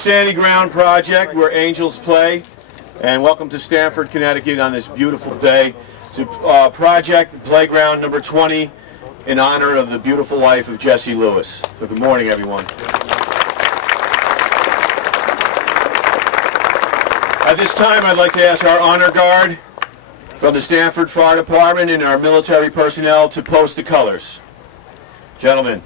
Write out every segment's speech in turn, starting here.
Sandy Ground Project, where angels play, and welcome to Stamford, Connecticut on this beautiful day to Project Playground number 20 in honor of the beautiful life of Jesse Lewis. So good morning, everyone. At this time, I'd like to ask our honor guard from the Stamford Fire Department and our military personnel to post the colors. Gentlemen.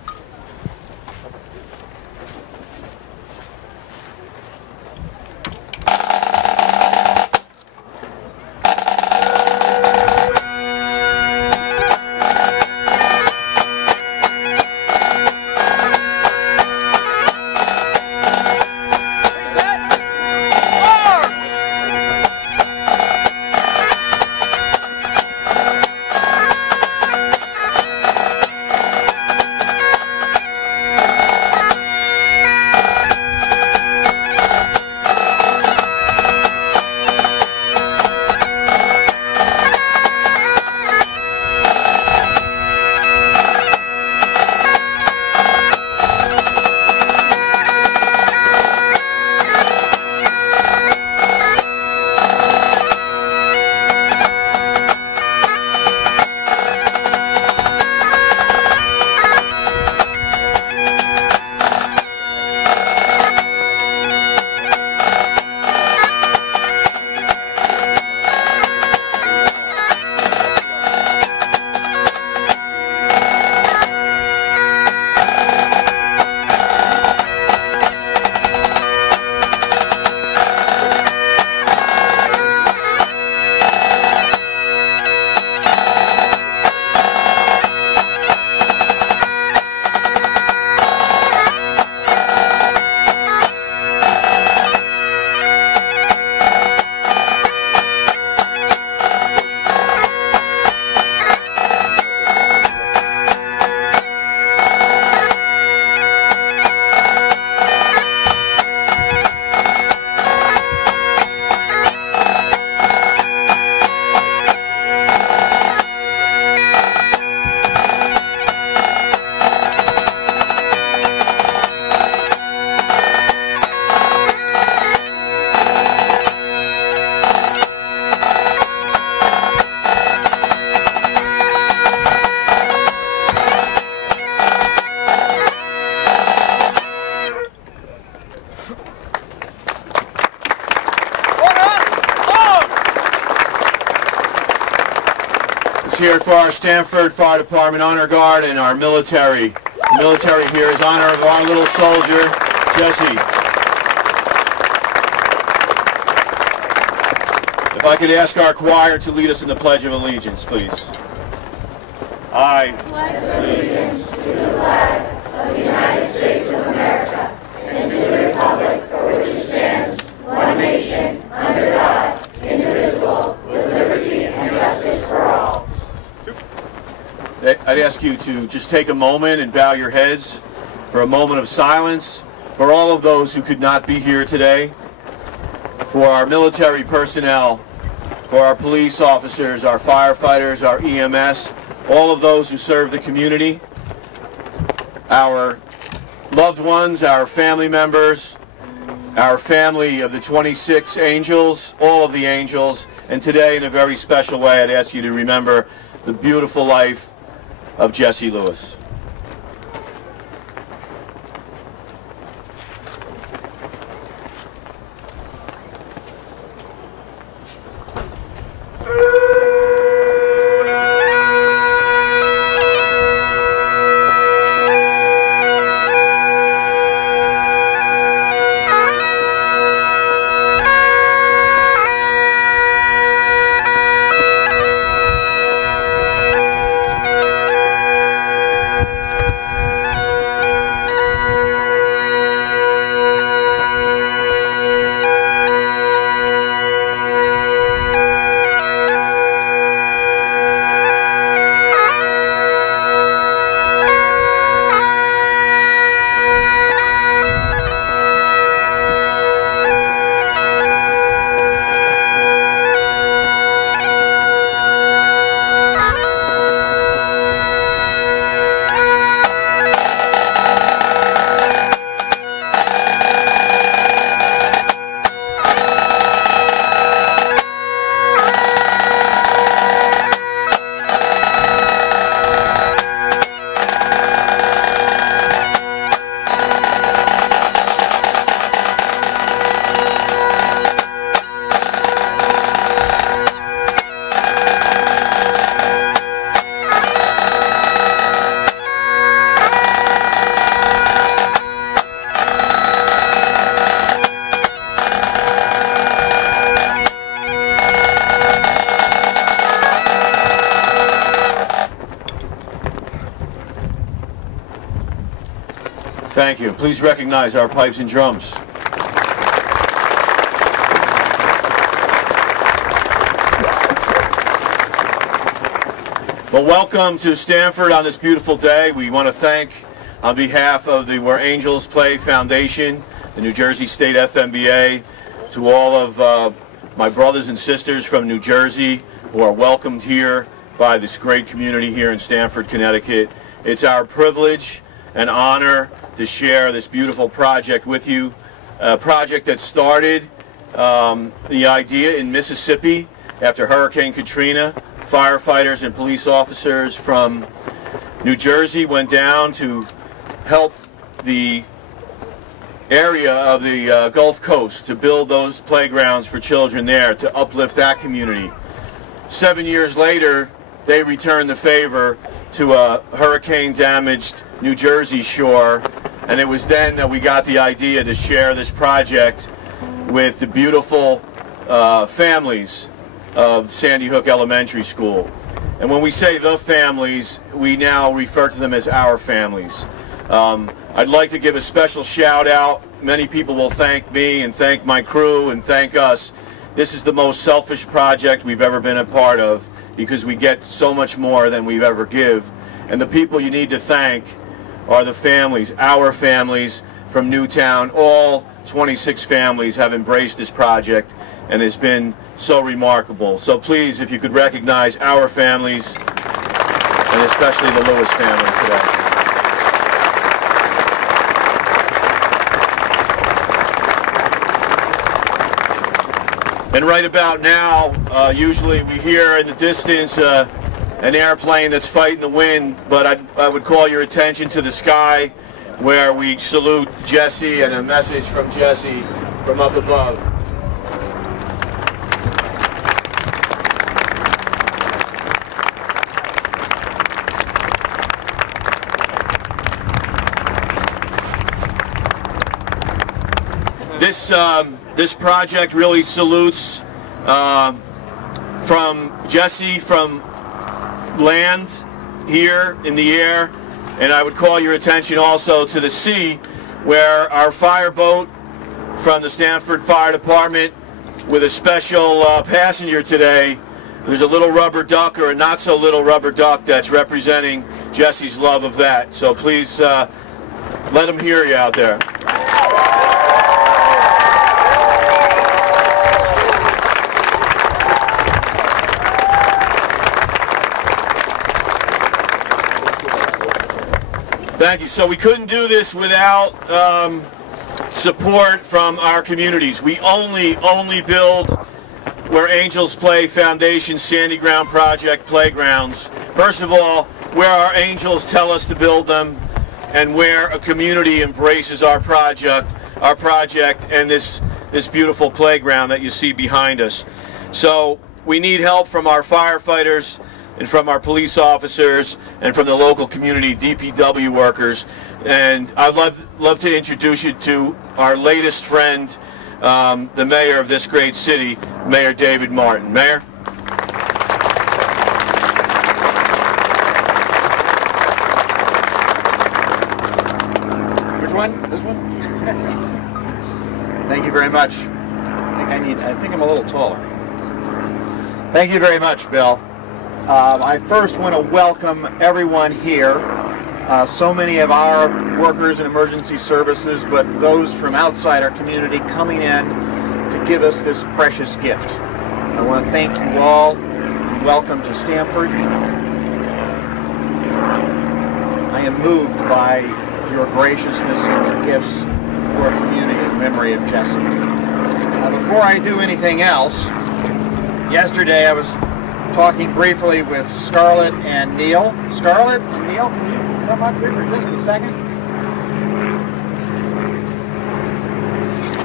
Here for our Stamford Fire Department Honor Guard and our military. The military here is honor of our little soldier, Jesse. If I could ask our choir to lead us in the Pledge of Allegiance, please. I pledge allegiance to the flag of the United States of America and to the republic for which it stands, one nation, under God, indivisible, with liberty and justice for all. I'd ask you to just take a moment and bow your heads for a moment of silence for all of those who could not be here today, for our military personnel, for our police officers, our firefighters, our EMS, all of those who serve the community, our loved ones, our family members, our family of the 26 angels, all of the angels, and today in a very special way I'd ask you to remember the beautiful life of Jesse Lewis. Thank you. Please recognize our pipes and drums. Well, welcome to Stamford on this beautiful day. We want to thank, on behalf of the Where Angels Play Foundation, the New Jersey State FMBA, to all of my brothers and sisters from New Jersey who are welcomed here by this great community here in Stamford, Connecticut. It's our privilege and honor to share this beautiful project with you, a project that started the idea in Mississippi after Hurricane Katrina. Firefighters and police officers from New Jersey went down to help the area of the Gulf Coast to build those playgrounds for children there, to uplift that community. 7 years later, they returned the favor to a hurricane-damaged New Jersey shore, and it was then that we got the idea to share this project with the beautiful families of Sandy Hook Elementary School. And when we say the families, we now refer to them as our families. I'd like to give a special shout out. Many people will thank me and thank my crew and thank us. This is the most selfish project we've ever been a part of because we get so much more than we've ever give. And the people you need to thank are the families, our families from Newtown. All 26 families have embraced this project, and it's been so remarkable. So please, if you could recognize our families, and especially the Lewis family today. And right about now, usually we hear in the distance an airplane that's fighting the wind, but I would call your attention to the sky where we salute Jesse and a message from Jesse from up above. This project really salutes from Jesse from land here in the air, and I would call your attention also to the sea where our fireboat from the Stamford Fire Department with a special passenger today. There's a little rubber duck or a not so little rubber duck that's representing Jesse's love of that. So please let him hear you out there. Thank you. So we couldn't do this without support from our communities. We only build Where Angels Play Foundation Sandy Ground Project playgrounds. First of all, where our angels tell us to build them, and where a community embraces our project and this beautiful playground that you see behind us. So we need help from our firefighters and from our police officers and from the local community DPW workers. And I'd love to introduce you to our latest friend, the mayor of this great city, Mayor David Martin. Mayor? Which one? This one? Thank you very much. I think I'm a little taller. Thank you very much, Bill. I first want to welcome everyone here, so many of our workers in emergency services, but those from outside our community coming in to give us this precious gift. I want to thank you all. Welcome to Stamford. I am moved by your graciousness and your gifts to our community in memory of Jesse. Now, before I do anything else, yesterday I was talking briefly with Scarlett and Neil. Scarlett and Neil, can you come up here for just a second?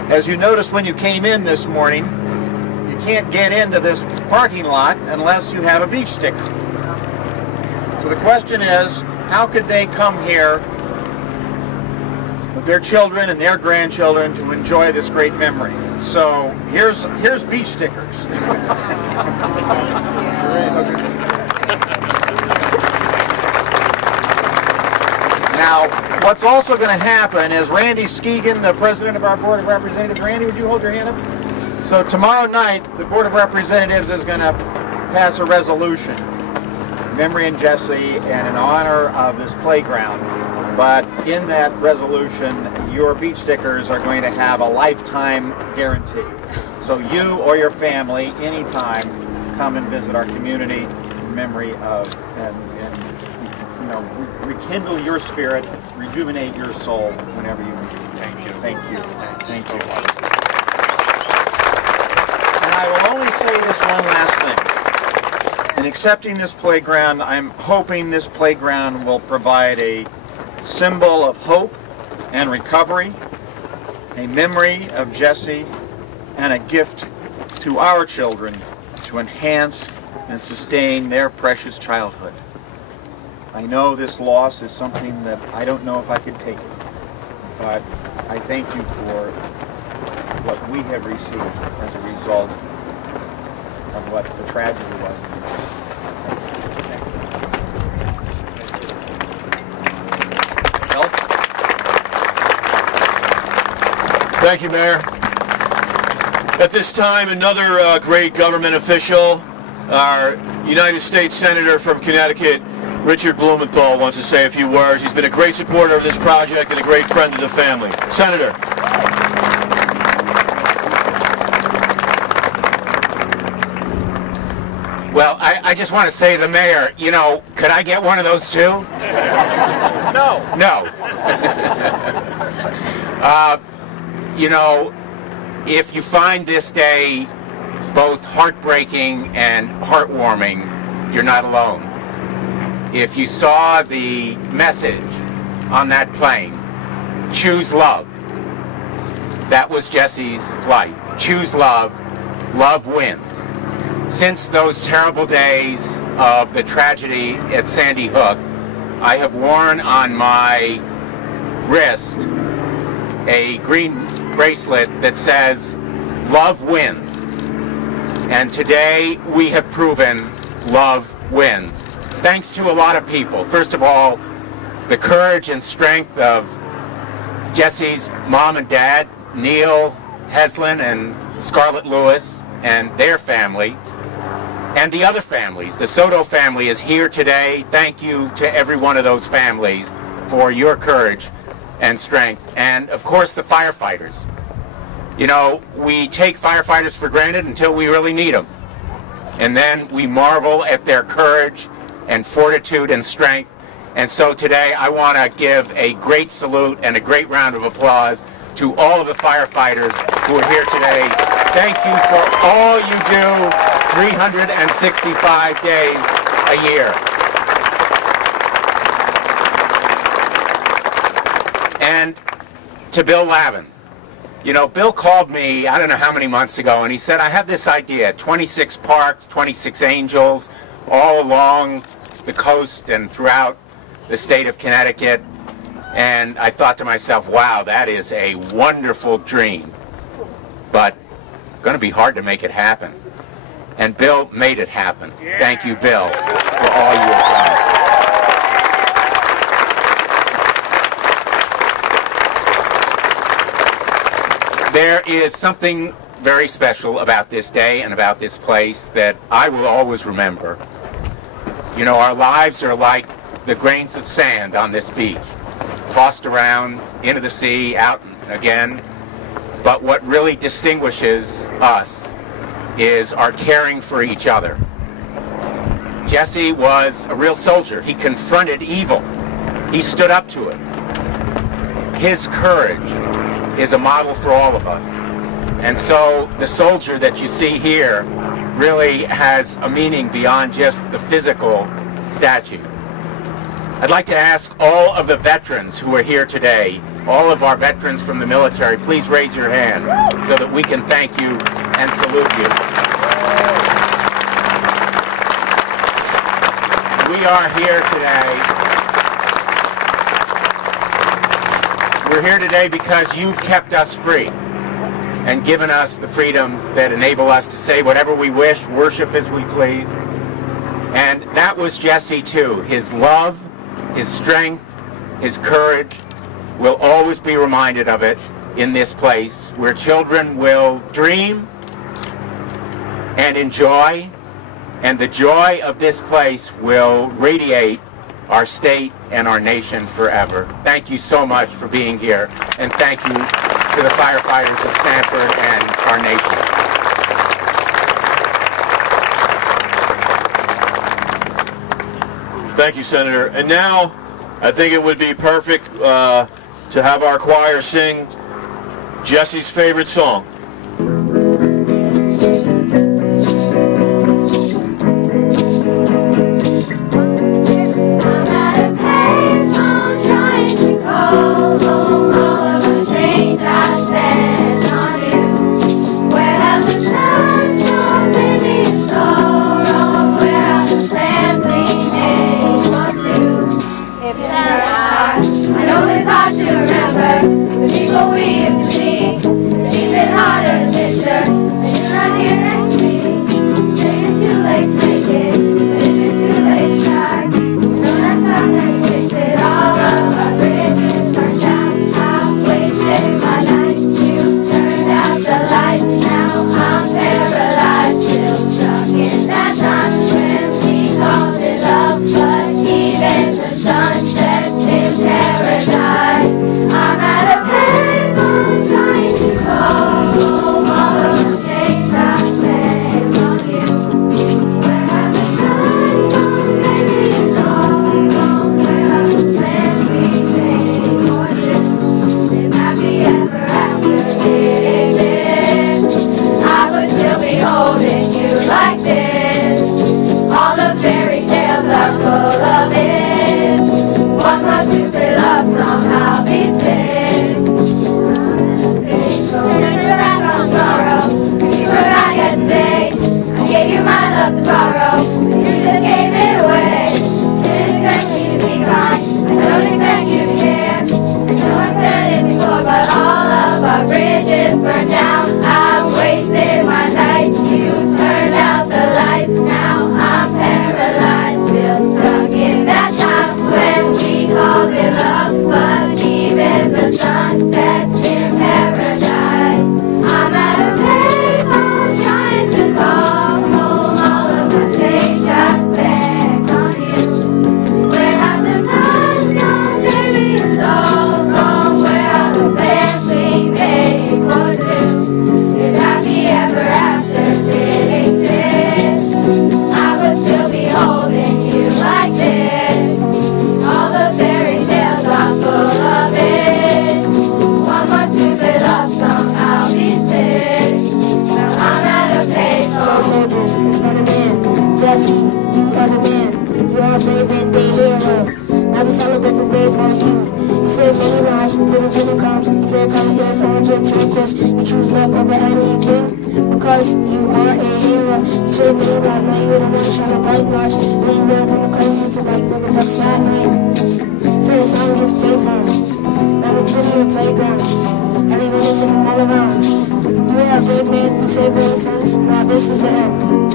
As you noticed when you came in this morning, you can't get into this parking lot unless you have a beach sticker. So the question is, how could they come here with their children and their grandchildren to enjoy this great memory? So here's beach stickers. Now, what's also going to happen is Randy Skegan, the president of our Board of Representatives. Randy, would you hold your hand up? So tomorrow night, the Board of Representatives is going to pass a resolution remembering Jesse and in honor of this playground. But in that resolution, your beach stickers are going to have a lifetime guarantee. So you or your family, anytime, come and visit our community in memory of and you know, rekindle your spirit, rejuvenate your soul whenever you need. Thank you. Thank you. Thank you. And I will only say this one last thing. In accepting this playground, I'm hoping this playground will provide a symbol of hope and recovery, a memory of Jesse, and a gift to our children to enhance and sustain their precious childhood. I know this loss is something that I don't know if I could take it, but I thank you for what we have received as a result of what the tragedy was. Thank you, Mayor. At this time, another great government official, our United States Senator from Connecticut, Richard Blumenthal, wants to say a few words. He's been a great supporter of this project and a great friend of the family. Senator. Well, I just want to say to the mayor, you know, could I get one of those too? No. No. You know, if you find this day both heartbreaking and heartwarming, you're not alone. If you saw the message on that plane, choose love. That was Jesse's life. Choose love. Love wins. Since those terrible days of the tragedy at Sandy Hook, I have worn on my wrist a green bracelet that says, love wins. And today we have proven love wins. Thanks to a lot of people. First of all, the courage and strength of Jesse's mom and dad, Neil Heslin and Scarlett Lewis, and their family, and the other families. The Soto family is here today. Thank you to every one of those families for your courage and strength. And of course the firefighters. You know, we take firefighters for granted until we really need them. And then we marvel at their courage and fortitude and strength. And so today I want to give a great salute and a great round of applause to all of the firefighters who are here today. Thank you for all you do 365 days a year. And to Bill Lavin. You know, Bill called me, I don't know how many months ago, and he said, I have this idea, 26 parks, 26 angels, all along the coast and throughout the state of Connecticut. And I thought to myself, wow, that is a wonderful dream. But it's going to be hard to make it happen. And Bill made it happen. Yeah. Thank you, Bill, for all you have done. There is something very special about this day and about this place that I will always remember. You know, our lives are like the grains of sand on this beach, tossed around into the sea, out again. But what really distinguishes us is our caring for each other. Jesse was a real soldier. He confronted evil. He stood up to it. His courage is a model for all of us. And so the soldier that you see here really has a meaning beyond just the physical statue. I'd like to ask all of the veterans who are here today, all of our veterans from the military, please raise your hand so that we can thank you and salute you. We are here today. We're here today because you've kept us free and given us the freedoms that enable us to say whatever we wish, worship as we please. And that was Jesse too. His love, his strength, his courage. We'll always be reminded of it in this place where children will dream and enjoy, and the joy of this place will radiate our state and our nation forever. Thank you so much for being here, and thank you to the firefighters of Sanford and our nation. Thank you, Senator. And now, I think it would be perfect to have our choir sing Jesse's favorite song. Jesse, you are the man. You are a brave and day hero. Now we celebrate this day for you. You saved many lives and didn't give them comes. You feel confidence on your turquoise. You choose love over anything because you are a hero. You saved many lives. Now you're the one shining bright lights. When you was in the cold, it's like when the dark side night. First song gets paid for. Now we're putting your playground. Everyone is from all around. You are a great man. You saved many friends. Now this is the end.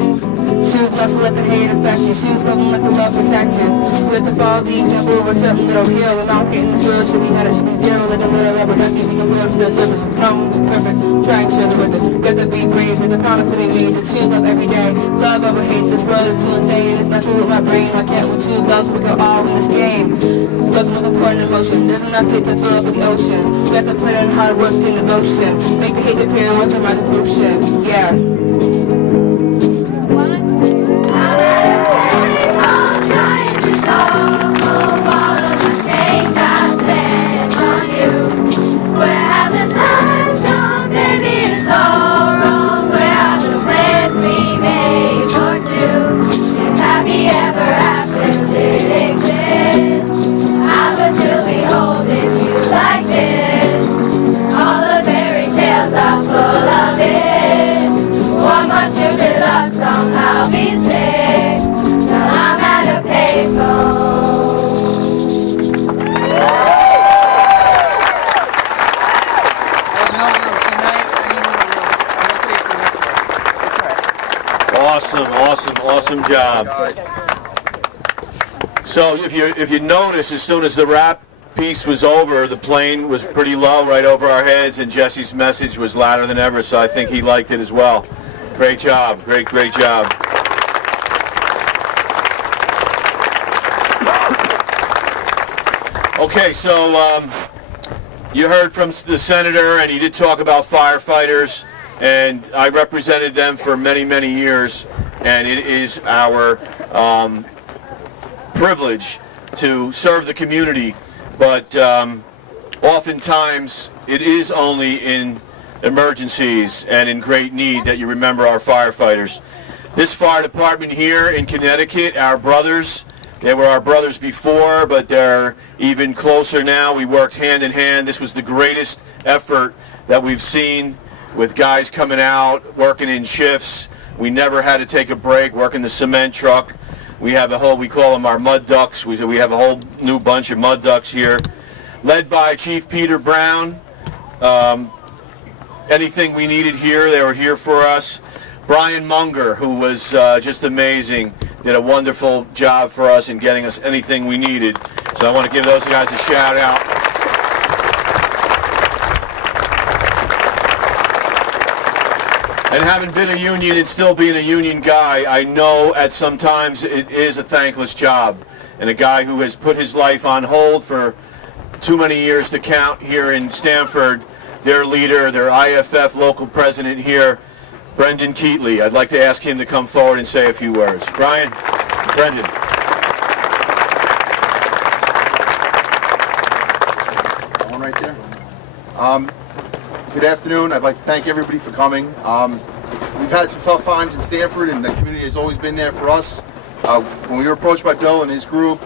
Choose love to let the hate affect you. Choose love and let the love protect you. With the fall, the example of a certain little hill. And all hate in this world should be none, it should be zero. Like a little rubber ducky, we can put up to the surface. Come be perfect, try and sugar with it. Get to be brave, there's a promise to be made. To choose love every day. Love over hate, this world is too insane. It's messing with my brain. Why can't we choose love so we can all win this game? Love's the most important emotion. There's enough hate to fill up with oceans. We have to put in hard work and devotion. Make the hate appear with the magic potion. Yeah. Awesome job. So if you notice, as soon as the rap piece was over, the plane was pretty low right over our heads, and Jesse's message was louder than ever, so I think he liked it as well. Great job. Great job. Okay, so you heard from the senator, and he did talk about firefighters, and I represented them for many, many years, and it is our privilege to serve the community, but oftentimes it is only in emergencies and in great need that you remember our firefighters. This fire department here in Connecticut, our brothers, they were our brothers before, but they're even closer now. We worked hand in hand. This was the greatest effort that we've seen, with guys coming out, working in shifts. We never had to take a break, working the cement truck. We have a whole, we call them our mud ducks. We have a whole new bunch of mud ducks here, led by Chief Peter Brown. Anything we needed here, they were here for us. Brian Munger, who was just amazing, did a wonderful job for us in getting us anything we needed. So I want to give those guys a shout out. And having been a union and still being a union guy, I know at some times it is a thankless job. And a guy who has put his life on hold for too many years to count here in Stamford, their leader, their IFF local president here, Brendan Keatley. I'd like to ask him to come forward and say a few words. Brian, Brendan. One right there. Good afternoon. I'd like to thank everybody for coming. We've had some tough times in Stamford, and the community has always been there for us. When we were approached by Bill and his group,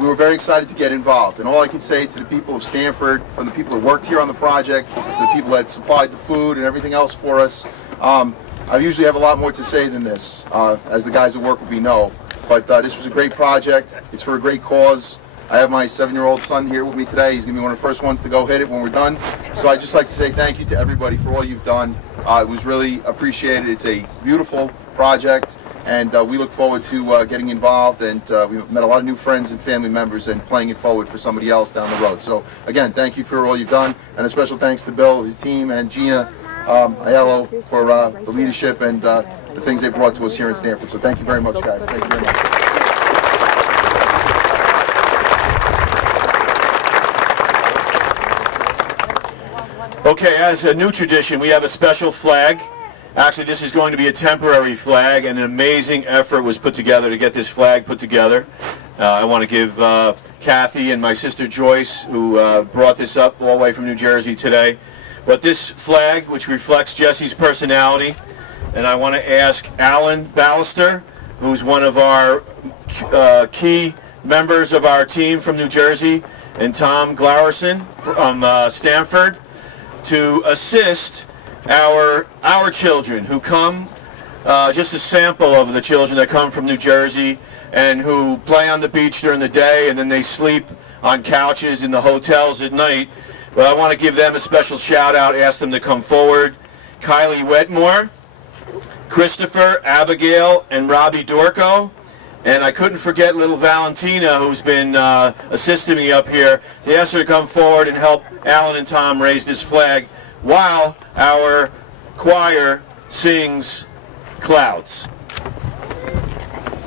we were very excited to get involved. And all I can say to the people of Stamford, from the people that worked here on the project, to the people that supplied the food and everything else for us, I usually have a lot more to say than this, as the guys that work with me know. But this was a great project. It's for a great cause. I have my 7-year-old son here with me today. He's going to be one of the first ones to go hit it when we're done. So I'd just like to say thank you to everybody for all you've done. It was really appreciated. It's a beautiful project, and we look forward to getting involved, and we've met a lot of new friends and family members and playing it forward for somebody else down the road. So again, thank you for all you've done, and a special thanks to Bill, his team, and Gina Aiello for the leadership and the things they brought to us here in Stamford. So thank you very much, guys. Thank you very much. Okay, as a new tradition, we have a special flag. Actually, this is going to be a temporary flag, and an amazing effort was put together to get this flag put together. I want to give Kathy and my sister Joyce, who brought this up all the way from New Jersey today. But this flag, which reflects Jesse's personality, and I want to ask Alan Ballister, who's one of our key members of our team from New Jersey, and Tom Glowerson from Stamford, to assist our children who come, just a sample of the children that come from New Jersey and who play on the beach during the day and then they sleep on couches in the hotels at night. But I want to give them a special shout out, ask them to come forward. Kylie Wetmore, Christopher, Abigail, and Robbie Dorco. And I couldn't forget little Valentina, who's been assisting me up here, to ask her to come forward and help Alan and Tom raise this flag while our choir sings Clouds.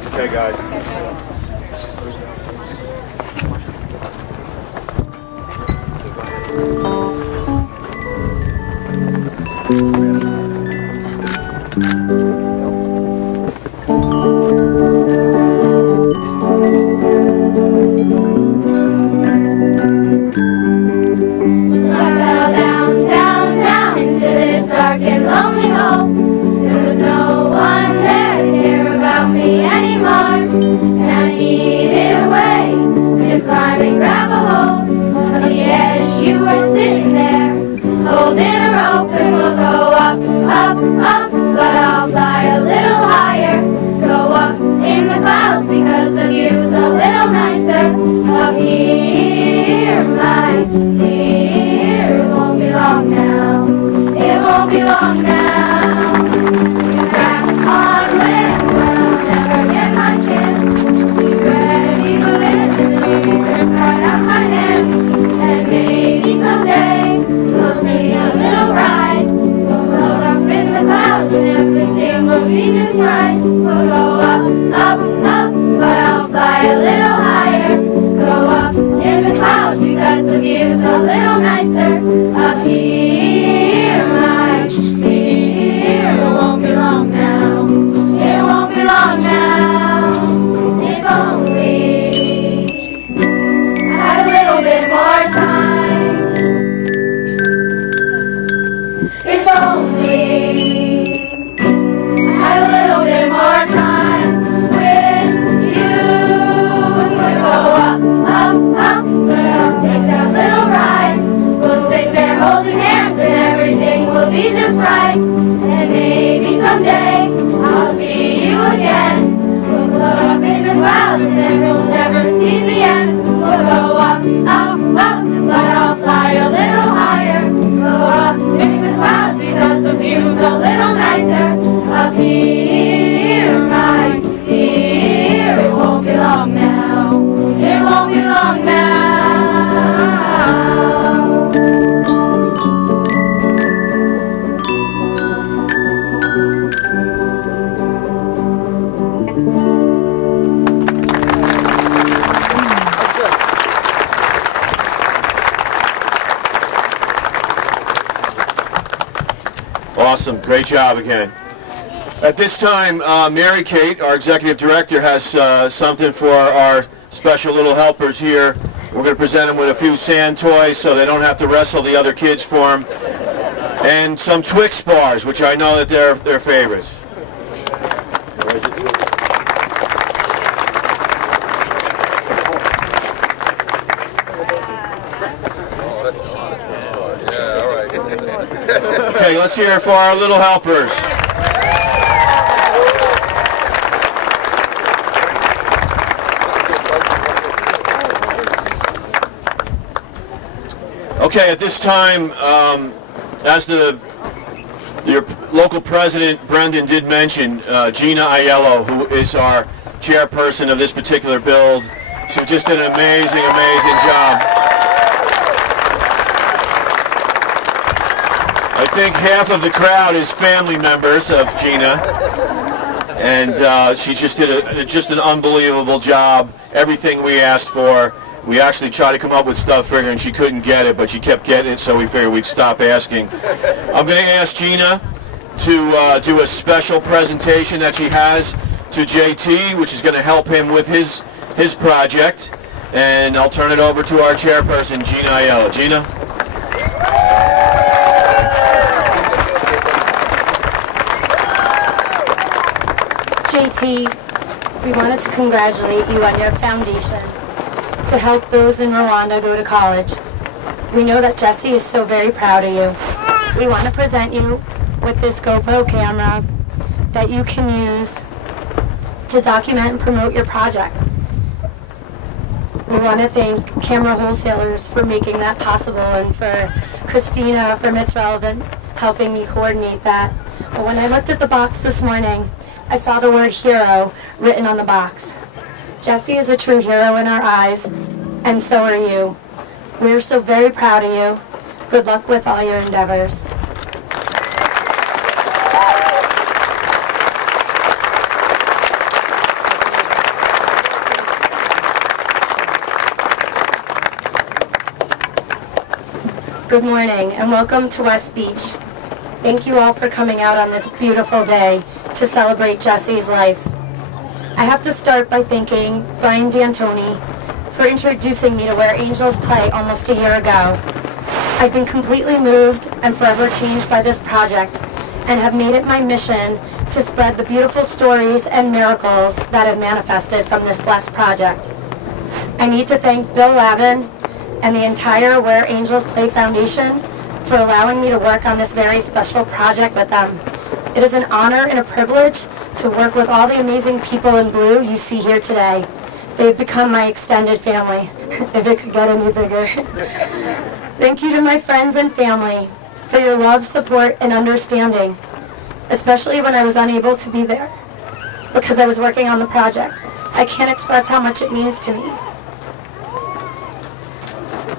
Okay, guys. You were sitting there, holding a rope, and we'll go up be just right. And maybe someday I'll see you again. We'll float up in the clouds and we'll never see the end. We'll go up, up, up, but I'll fly a little higher. Go up in the clouds because the view's a little nicer up here, my dear. It won't be long now. It won't be long now. Awesome. Great job again. At this time, Mary Kate, our executive director, has something for our special little helpers here. We're going to present them with a few sand toys so they don't have to wrestle the other kids for them. And some Twix bars, which I know that they're their favorites. Okay, let's hear it for our little helpers. Okay, at this time, as your local president, Brendan, did mention, Gina Aiello, who is our chairperson of this particular build, she just did an amazing, amazing job. I think half of the crowd is family members of Gina, and she just did just an unbelievable job. Everything we asked for. We actually tried to come up with stuff for her, and she couldn't get it, but she kept getting it, so we figured we'd stop asking. I'm going to ask Gina to do a special presentation that she has to JT, which is going to help him with his project, and I'll turn it over to our chairperson, Gina Aiello. Gina? JT, we wanted to congratulate you on your foundation to help those in Rwanda go to college. We know that Jesse is so very proud of you. We want to present you with this GoPro camera that you can use to document and promote your project. We want to thank Camera Wholesalers for making that possible, and for Christina from It's Relevant helping me coordinate that. But when I looked at the box this morning, I saw the word hero written on the box. Jesse is a true hero in our eyes, and so are you. We're so very proud of you. Good luck with all your endeavors. Good morning, and welcome to West Beach. Thank you all for coming out on this beautiful day to celebrate Jesse's life. I have to start by thanking Brian D'Antoni for introducing me to Where Angels Play almost a year ago. I've been completely moved and forever changed by this project, and have made it my mission to spread the beautiful stories and miracles that have manifested from this blessed project. I need to thank Bill Lavin and the entire Where Angels Play Foundation for allowing me to work on this very special project with them. It is an honor and a privilege to work with all the amazing people in blue you see here today. They've become my extended family, if it could get any bigger. Thank you to my friends and family for your love, support, and understanding, especially when I was unable to be there because I was working on the project. I can't express how much it means to me.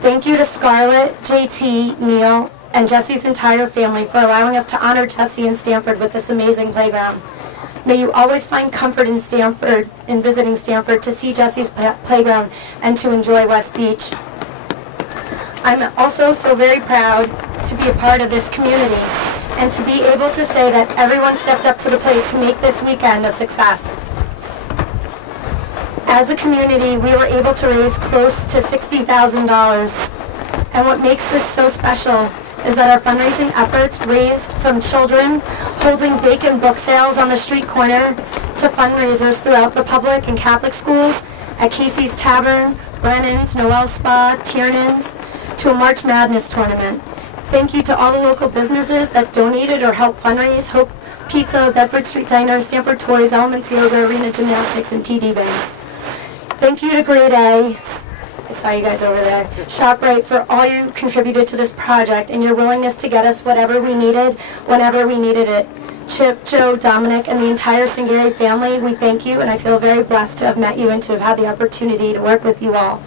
Thank you to Scarlett, JT, Neil, and Jesse's entire family for allowing us to honor Jesse in Stanford with this amazing playground. May you always find comfort in Stanford, in visiting Stanford, to see Jesse's playground and to enjoy West Beach. I'm also so very proud to be a part of this community and to be able to say that everyone stepped up to the plate to make this weekend a success. As a community, we were able to raise close to $60,000. And what makes this so special is that our fundraising efforts raised from children holding bacon book sales on the street corner to fundraisers throughout the public and Catholic schools, at Casey's Tavern, Brennan's, Noel Spa, Tiernan's, to a March Madness tournament. Thank you to all the local businesses that donated or helped fundraise: Hope Pizza, Bedford Street Diner, Stanford Toys, Elements Yoga, Arena Gymnastics, and TD Bank. Thank you to Grade A, I saw you guys over there, ShopRite, for all you contributed to this project and your willingness to get us whatever we needed, whenever we needed it. Chip, Joe, Dominic, and the entire Singari family, we thank you, and I feel very blessed to have met you and to have had the opportunity to work with you all.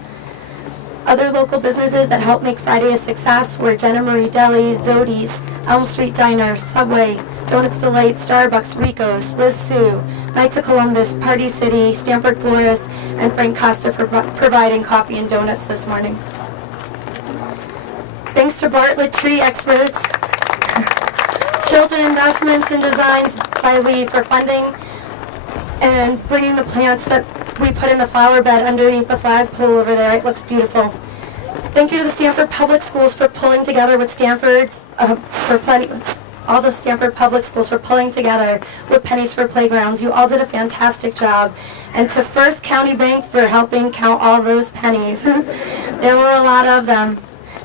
Other local businesses that helped make Friday a success were Jenna Marie Deli, Zodi's, Elm Street Diner, Subway, Donuts Delight, Starbucks, Rico's, Liz Sue, Knights of Columbus, Party City, Stanford Florist, and Frank Costa for providing coffee and donuts this morning. Thanks to Bartlett Tree Experts, Chilton Investments and Designs by Lee for funding and bringing the plants that we put in the flower bed underneath the flagpole over there. It looks beautiful. Thank you to the Stanford Public Schools for pulling together with all the Stanford Public Schools for pulling together with Pennies for Playgrounds. You all did a fantastic job. And to First County Bank for helping count all those pennies. There were a lot of them.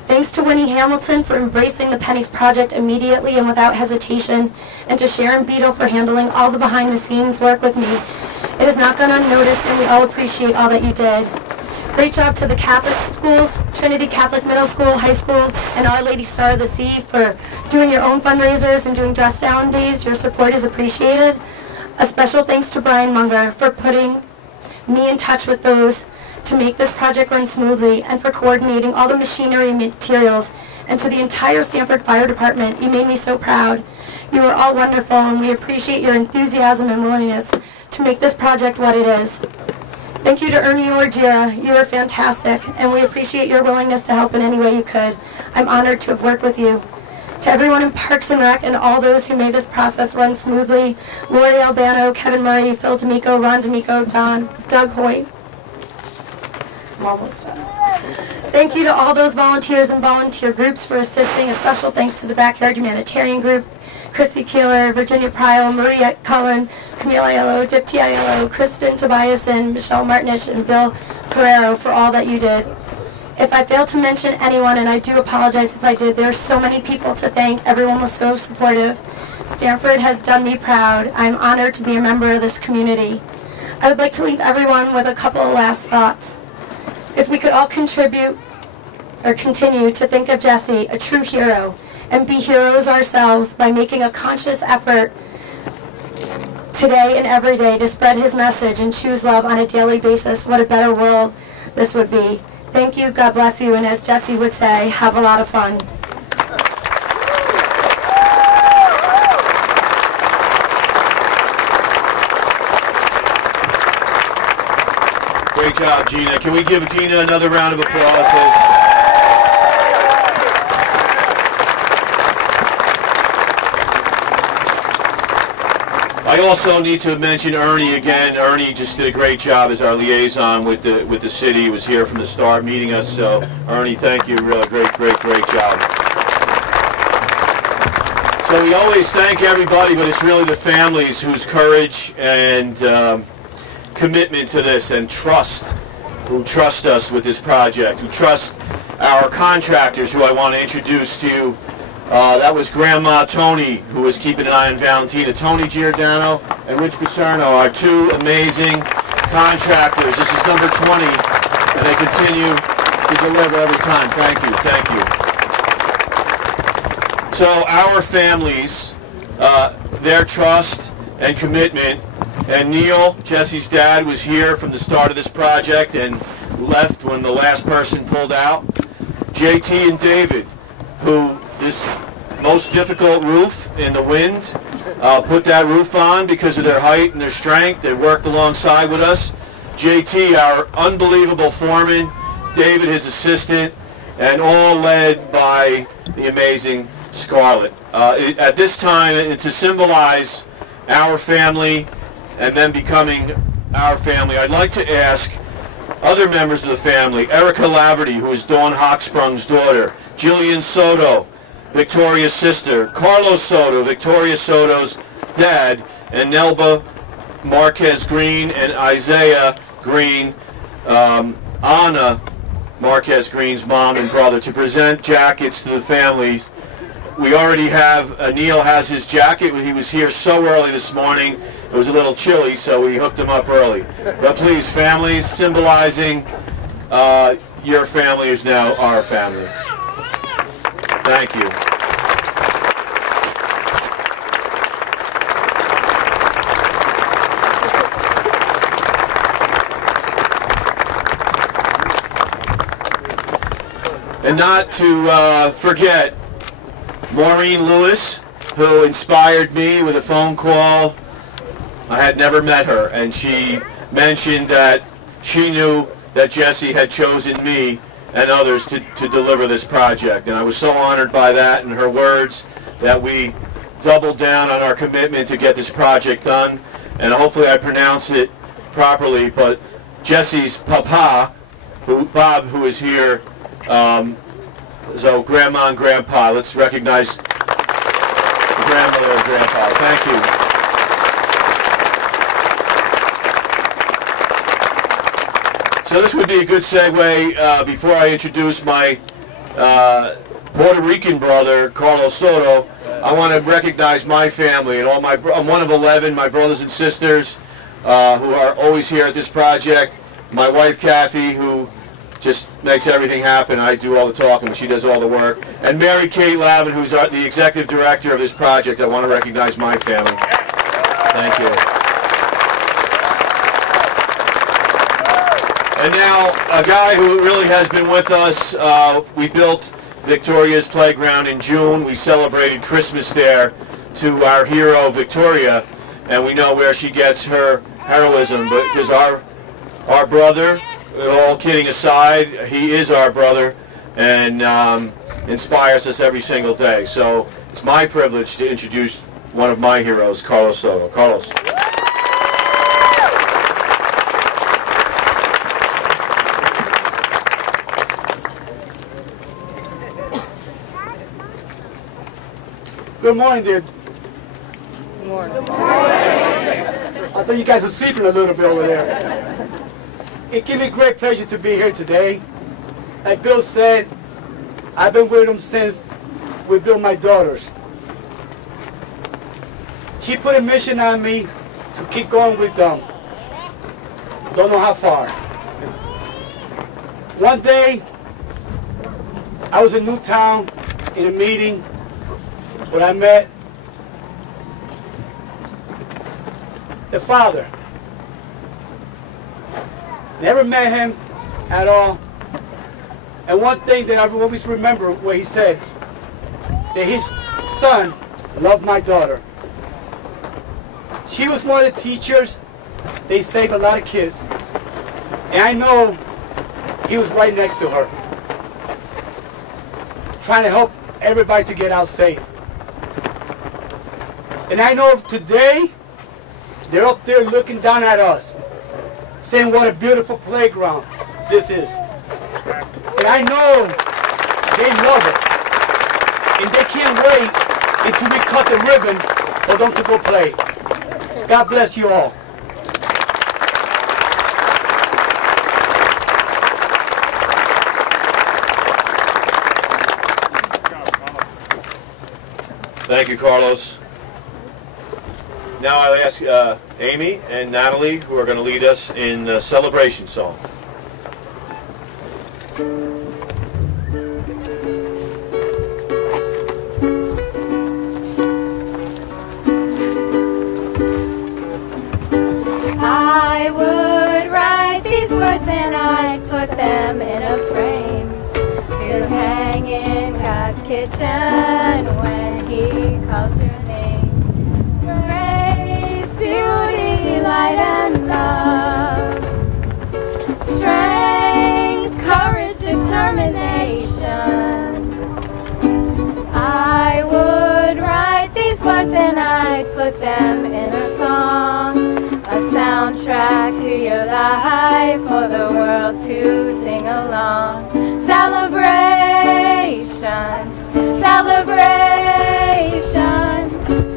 Thanks to Winnie Hamilton for embracing the Pennies Project immediately and without hesitation, and to Sharon Beadle for handling all the behind-the-scenes work with me. It has not gone unnoticed, and we all appreciate all that you did. Great job to the Catholic schools, Trinity Catholic Middle School, High School, and Our Lady Star of the Sea for doing your own fundraisers and doing dress down days. Your support is appreciated. A special thanks to Brian Munger for putting me in touch with those to make this project run smoothly and for coordinating all the machinery and materials. And to the entire Stanford Fire Department, you made me so proud. You are all wonderful, and we appreciate your enthusiasm and willingness to make this project what it is. Thank you to Ernie Orgira. You are fantastic, and we appreciate your willingness to help in any way you could. I'm honored to have worked with you. To everyone in Parks and Rec and all those who made this process run smoothly: Lori Albano, Kevin Murray, Phil D'Amico, Ron D'Amico, Doug Hoyt. I'm almost done. Thank you to all those volunteers and volunteer groups for assisting. A special thanks to the Backyard Humanitarian Group, Chrissy Keeler, Virginia Pryl, Maria Cullen, Camille Aiello, Dipti Aiello, Kristen Tobiasen, Michelle Martinich, and Bill Pereiro for all that you did. If I failed to mention anyone, and I do apologize if I did, there are so many people to thank. Everyone was so supportive. Stanford has done me proud. I'm honored to be a member of this community. I would like to leave everyone with a couple of last thoughts. If we could all contribute or continue to think of Jesse, a true hero, and be heroes ourselves by making a conscious effort today and every day to spread his message and choose love on a daily basis, what a better world this would be. Thank you, God bless you, and as Jesse would say, have a lot of fun. Great job, Gina. Can we give Gina another round of applause, please? I also need to mention Ernie again. Ernie just did a great job as our liaison with the city. He was here from the start meeting us. So Ernie, thank you. Really great job. So we always thank everybody, but it's really the families whose courage and commitment to this and trust, who trust us with this project, who trust our contractors, who I want to introduce to you. That was Grandma Tony, who was keeping an eye on Valentina. Tony Giordano and Rich Paserno are two amazing contractors. This is number 20, and they continue to deliver every time. Thank you. So our families, their trust and commitment, and Neil, Jesse's dad, was here from the start of this project and left when the last person pulled out. JT and David, who this most difficult roof in the wind, put that roof on because of their height and their strength. They worked alongside with us. JT, our unbelievable foreman, David, his assistant, and all led by the amazing Scarlett. At this time, to symbolize our family and then becoming our family, I'd like to ask other members of the family: Erica Laverty, who is Dawn Hochsprung's daughter; Jillian Soto, Victoria's sister; Carlos Soto, Victoria Soto's dad; and Nelba Marquez Green and Isaiah Green, Anna Marquez Green's mom and brother, to present jackets to the families we already have, Neil has his jacket. He was here so early this morning. It was a little chilly, so we hooked him up early. But please, families, symbolizing your family is now our family. Thank you. And not to forget Maureen Lewis, who inspired me with a phone call. I had never met her, and she mentioned that she knew that Jesse had chosen me and others to deliver this project. And I was so honored by that and her words that we doubled down on our commitment to get this project done. And hopefully I pronounce it properly, but Jesse's papa, Bob, who is here, so Grandma and Grandpa, let's recognize the grandmother and grandpa. Thank you. So this would be a good segue before I introduce my Puerto Rican brother, Carlos Soto. I want to recognize my family and all my. I'm one of 11, my brothers and sisters who are always here at this project. My wife Kathy, who just makes everything happen. I do all the talking, but she does all the work. And Mary Kate Lavin, who's the executive director of this project. I want to recognize my family. Thank you. And now, a guy who really has been with us. We built Victoria's Playground in June. We celebrated Christmas there to our hero, Victoria. And we know where she gets her heroism, but because our brother, all kidding aside, he is our brother and inspires us every single day. So it's my privilege to introduce one of my heroes, Carlos Soto. Carlos. Good morning, dude. Good morning. Good morning. I thought you guys were sleeping a little bit over there. It gives me great pleasure to be here today. Like Bill said, I've been with him since we built my daughters. She put a mission on me to keep going with them. Don't know how far. One day, I was in Newtown in a meeting where I met the father. Never met him at all. And one thing that I always remember what he said, that his son loved my daughter. She was one of the teachers. They saved a lot of kids. And I know he was right next to her, trying to help everybody to get out safe. And I know today, they're up there looking down at us, saying what a beautiful playground this is. And I know they love it. And they can't wait until we cut the ribbon for them to go play. God bless you all. Thank you, Carlos. Now I'll ask Amy and Natalie, who are going to lead us in the celebration song. I would write these words and I'd put them in a frame to hang in God's kitchen when He calls your name. Grace, beauty, light, and love, strength, courage, determination. I would write these words and I'd put them in a song, a soundtrack to your life for the world to sing along. Celebration, celebration,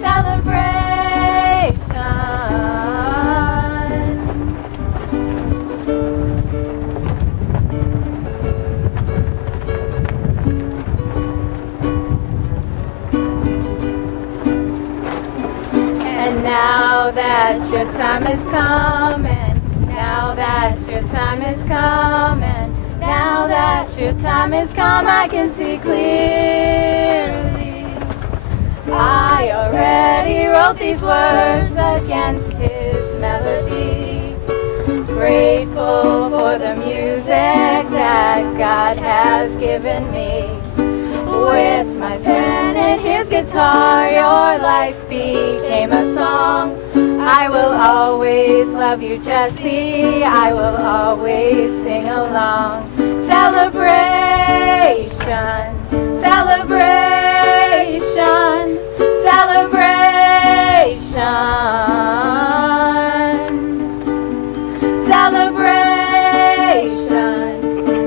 celebration. And now that your time has come, and now that your time has come, and now that your time has come, I can see clearly. I already wrote these words against his melody. Grateful for the music that God has given me. With my turn and his guitar, your life became a song. I will always love you, Jesse. I will always sing along. Celebration, celebration, celebration, celebration,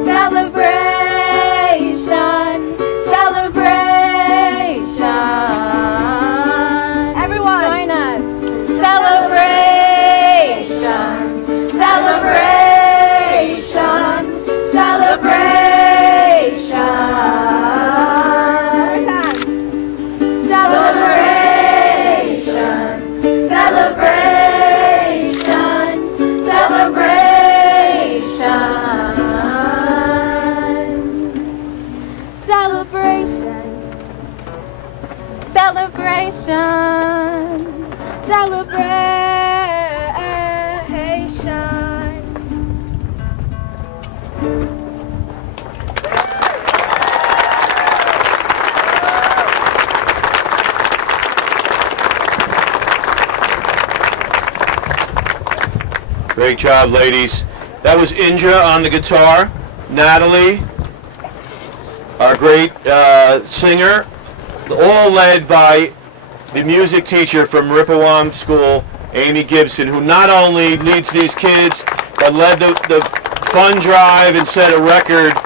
celebration, celebration. Everyone, join us. Celebration, celebration, celebration. Celebration, celebration, celebration. Celebration, celebration, celebration. Great job, ladies. That was Indra on the guitar, Natalie, our great singer, all led by the music teacher from Rippewam School, Amy Gibson, who not only leads these kids, but led the fun drive and set a record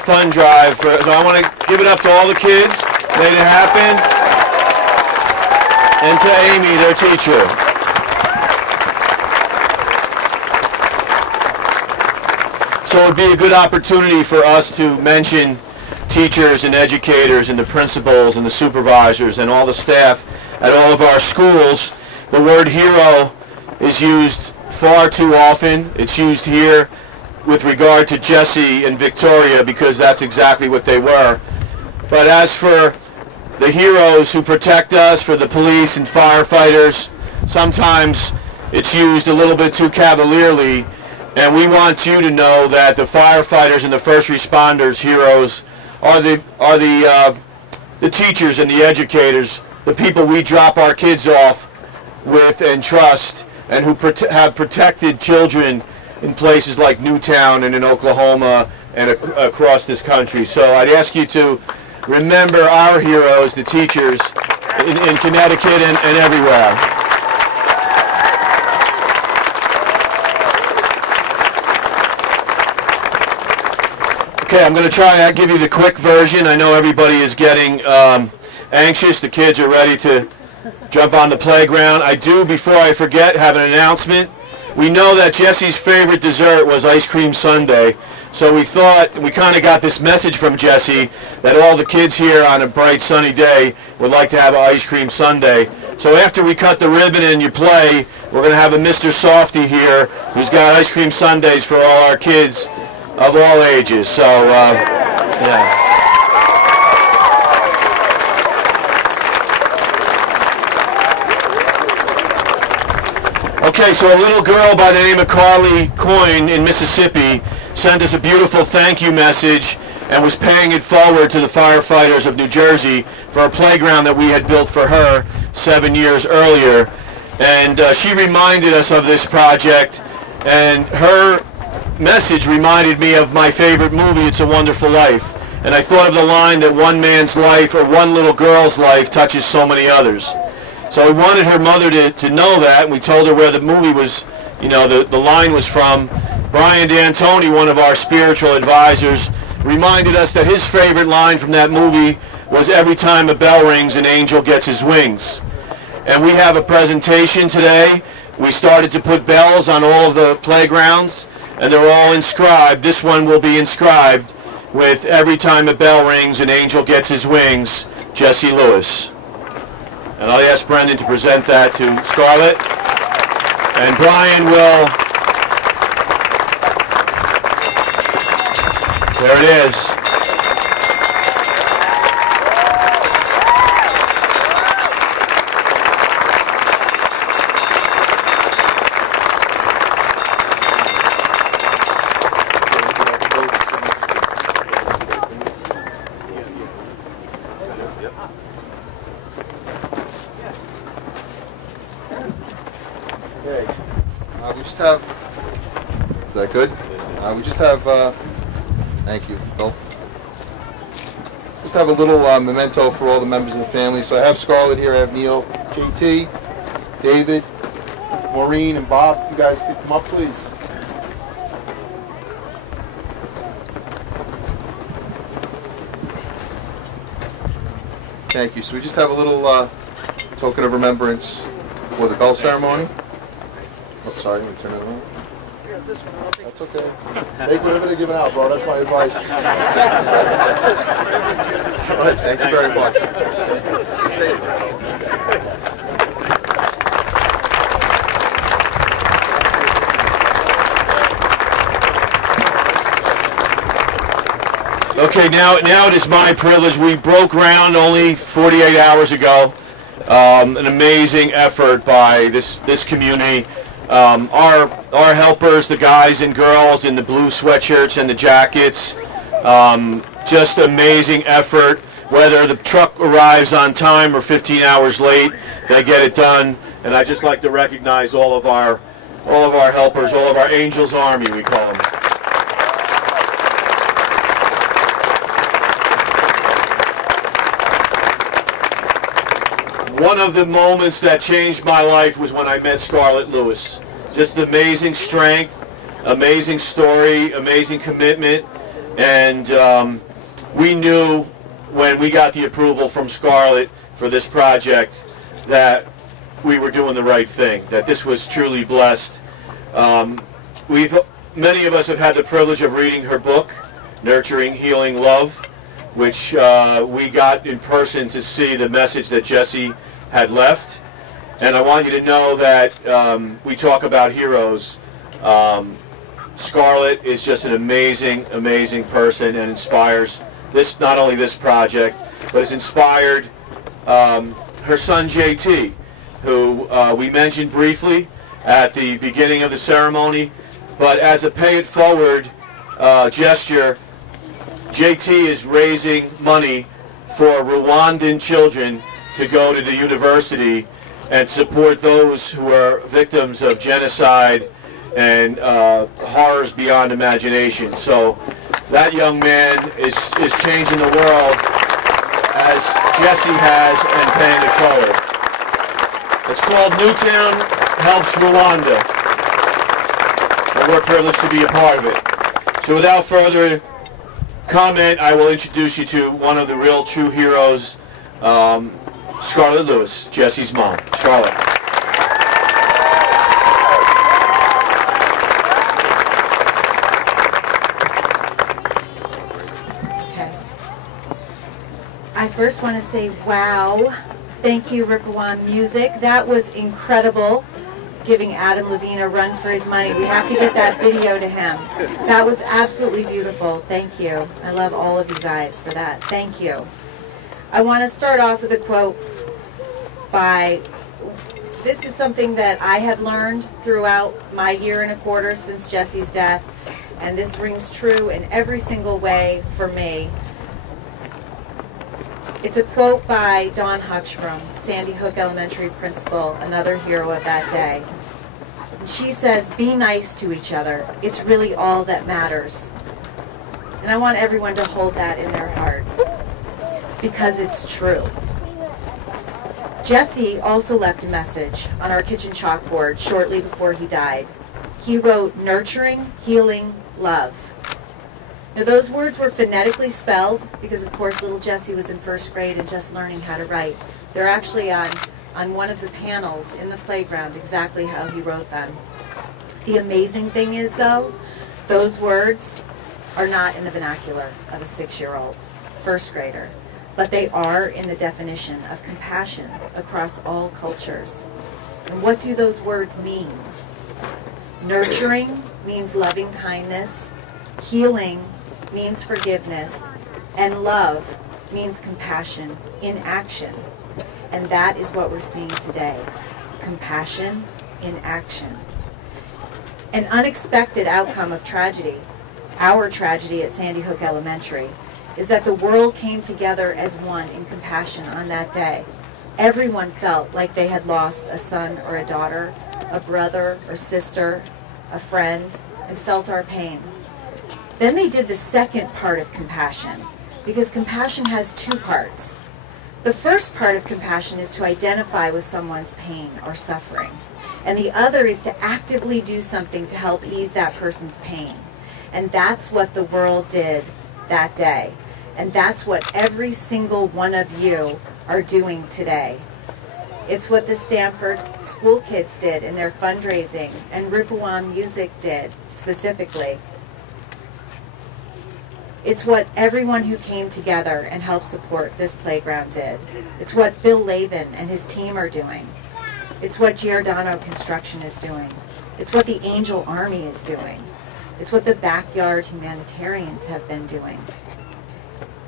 fun drive. So I want to give it up to all the kids, made it happen, and to Amy, their teacher. So it would be a good opportunity for us to mention teachers and educators and the principals and the supervisors and all the staff at all of our schools. The word hero is used far too often. It's used here with regard to Jesse and Victoria because that's exactly what they were. But as for the heroes who protect us, for the police and firefighters, sometimes it's used a little bit too cavalierly. And we want you to know that the firefighters and the first responders, heroes, are the teachers and the educators, the people we drop our kids off with and trust, and who have protected children in places like Newtown and in Oklahoma and across this country. So I'd ask you to remember our heroes, the teachers, in Connecticut and everywhere. Okay, I'm going to try and give you the quick version. I know everybody is getting anxious. The kids are ready to jump on the playground. I do, before I forget, have an announcement. We know that Jesse's favorite dessert was ice cream sundae, so we thought, we kind of got this message from Jesse that all the kids here on a bright sunny day would like to have an ice cream sundae. So after we cut the ribbon and you play, we're going to have a Mr. Softy here who's got ice cream sundaes for all our kids of all ages. So, yeah. Okay, so a little girl by the name of Carly Coyne in Mississippi sent us a beautiful thank you message and was paying it forward to the firefighters of New Jersey for a playground that we had built for her 7 years earlier. And she reminded us of this project, and her message reminded me of my favorite movie, It's a Wonderful Life. And I thought of the line that one man's life or one little girl's life touches so many others. So we wanted her mother to know that, and we told her where the movie was, you know, the line was from. Brian D'Antoni, one of our spiritual advisors, reminded us that his favorite line from that movie was every time a bell rings, an angel gets his wings. And we have a presentation today. We started to put bells on all of the playgrounds, and they're all inscribed. This one will be inscribed with every time a bell rings, an angel gets his wings, Jesse Lewis. And I'll ask Brendan to present that to Scarlett. And Brian will, there it is. We just have, is that good? We just have, thank you, Bill. Just have a little memento for all the members of the family. So I have Scarlett here, I have Neil, JT, David, Maureen, and Bob. You guys could come up, please. Thank you. So we just have a little token of remembrance for the bell ceremony. Oh, sorry, let me turn it around. That's okay. Take whatever they're giving out, bro. That's my advice. All right, thank you very much. Okay, now it is my privilege. We broke ground only 48 hours ago. An amazing effort by this community. Our helpers, the guys and girls in the blue sweatshirts and the jackets, just amazing effort. Whether the truck arrives on time or 15 hours late, they get it done. And I'd just like to recognize all of our helpers, all of our Angels Army, we call them. One of the moments that changed my life was when I met Scarlett Lewis. Just amazing strength, amazing story, amazing commitment, and we knew when we got the approval from Scarlett for this project that we were doing the right thing, that this was truly blessed. Many of us have had the privilege of reading her book, Nurturing Healing Love, which we got in person to see the message that Jessie had left. And I want you to know that we talk about heroes. Scarlett is just an amazing, amazing person and inspires this, not only this project, but has inspired her son JT, who we mentioned briefly at the beginning of the ceremony. But as a pay it forward gesture, JT is raising money for Rwandan children to go to the university and support those who are victims of genocide and horrors beyond imagination. So that young man is changing the world as Jessie has and paying it forward. It's called Newtown Helps Rwanda, and we're privileged to be a part of it. So without further comment, I will introduce you to one of the real true heroes, Scarlett Lewis, Jessie's mom. Scarlett. Okay. I first want to say, wow. Thank you, Ripperwan Music. That was incredible, giving Adam Levine a run for his money. We have to get that video to him. That was absolutely beautiful. Thank you. I love all of you guys for that. Thank you. I want to start off with a quote by, this is something that I have learned throughout my year and a quarter since Jessie's death, and this rings true in every single way for me. It's a quote by Dawn Huckstrom, Sandy Hook Elementary principal, another hero of that day. She says, "Be nice to each other. It's really all that matters." And I want everyone to hold that in their heart, because it's true. Jessie also left a message on our kitchen chalkboard shortly before he died. He wrote, "Nurturing, healing, love." Now those words were phonetically spelled because of course little Jessie was in first grade and just learning how to write. They're actually on one of the panels in the playground exactly how he wrote them. The amazing thing is though, those words are not in the vernacular of a 6-year-old first grader. but they are in the definition of compassion across all cultures. And what do those words mean? Nurturing means loving kindness, healing means forgiveness, and love means compassion in action. And that is what we're seeing today. Compassion in action. An unexpected outcome of tragedy, our tragedy at Sandy Hook Elementary, is that the world came together as one in compassion on that day. Everyone felt like they had lost a son or a daughter, a brother or sister, a friend, and felt our pain. Then they did the second part of compassion, because compassion has two parts. The first part of compassion is to identify with someone's pain or suffering, and the other is to actively do something to help ease that person's pain. And that's what the world did that day. And that's what every single one of you are doing today. It's what the Stanford school kids did in their fundraising, and Ripawam Music did specifically. It's what everyone who came together and helped support this playground did. It's what Bill Lavin and his team are doing. It's what Giordano Construction is doing. It's what the Angel Army is doing. It's what the Backyard Humanitarians have been doing.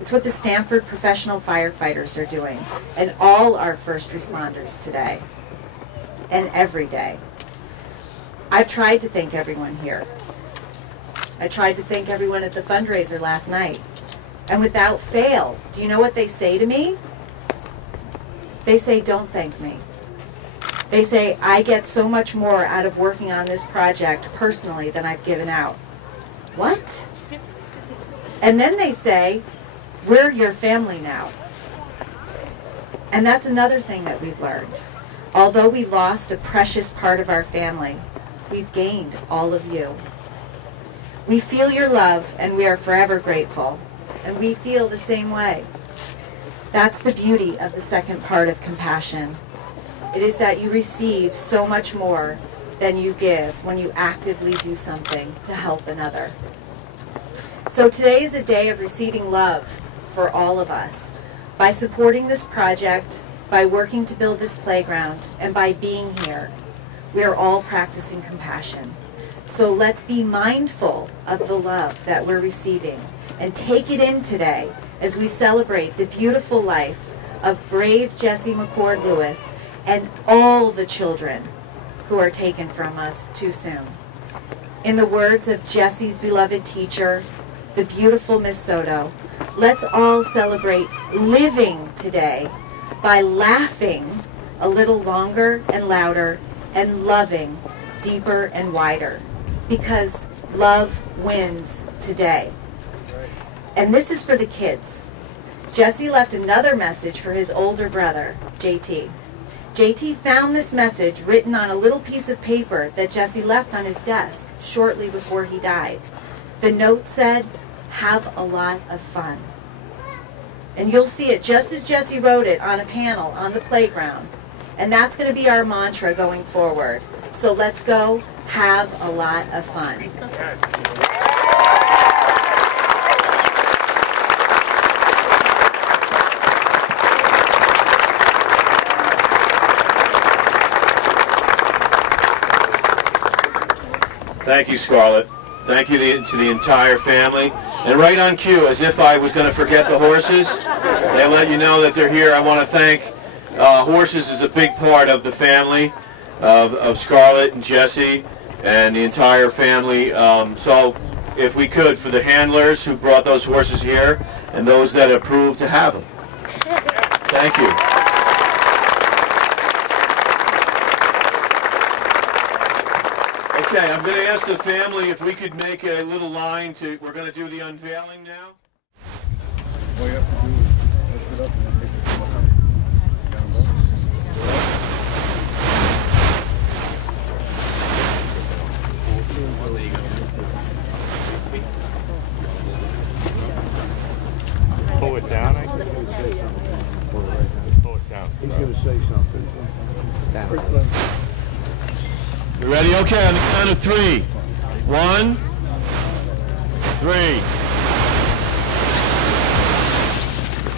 It's what the Stanford professional firefighters are doing, and all our first responders today, and every day. I've tried to thank everyone here. I tried to thank everyone at the fundraiser last night, and without fail, do you know what they say to me? They say, don't thank me. They say, I get so much more out of working on this project personally than I've given out. What? And then they say, we're your family now. And that's another thing that we've learned. Although we lost a precious part of our family, we've gained all of you. We feel your love, and we are forever grateful. And we feel the same way. That's the beauty of the second part of compassion. It is that you receive so much more than you give when you actively do something to help another. So today is a day of receiving love for all of us. By supporting this project, by working to build this playground, and by being here, we are all practicing compassion. So let's be mindful of the love that we're receiving and take it in today as we celebrate the beautiful life of brave Jessie McCord Lewis and all the children who are taken from us too soon. In the words of Jessie's beloved teacher, the beautiful Miss Soto, let's all celebrate living today by laughing a little longer and louder and loving deeper and wider, because love wins today. And this is for the kids. Jesse left another message for his older brother, JT. JT found this message written on a little piece of paper that Jesse left on his desk shortly before he died. The note said, have a lot of fun. And you'll see it just as Jesse wrote it on a panel on the playground. And that's going to be our mantra going forward. So let's go have a lot of fun. Thank you, Scarlett. Thank you to the entire family. And right on cue, as if I was going to forget the horses, they let you know that they're here. I want to thank horses is a big part of the family of Scarlett and Jesse and the entire family. So if we could, for the handlers who brought those horses here and those that approved to have them. Thank you. Okay, I'm going to ask the family if we could make a little line to, we're going to do the unveiling now. All you have to do is lift it up and then pick it down low. Pull it down, I think. Pull it down. He's going to say something. You ready? Okay, on the count of 3. 1, 3.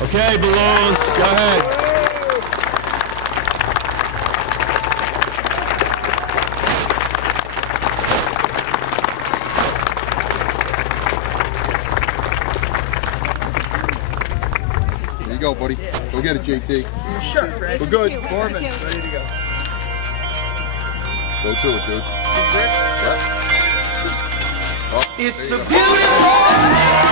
Okay, balloons, go ahead. There you go, buddy. Go get it, JT. Sure, Fred. We're good. Foreman, ready to go. Go to it, dude. Yep. Oh, it's a beautiful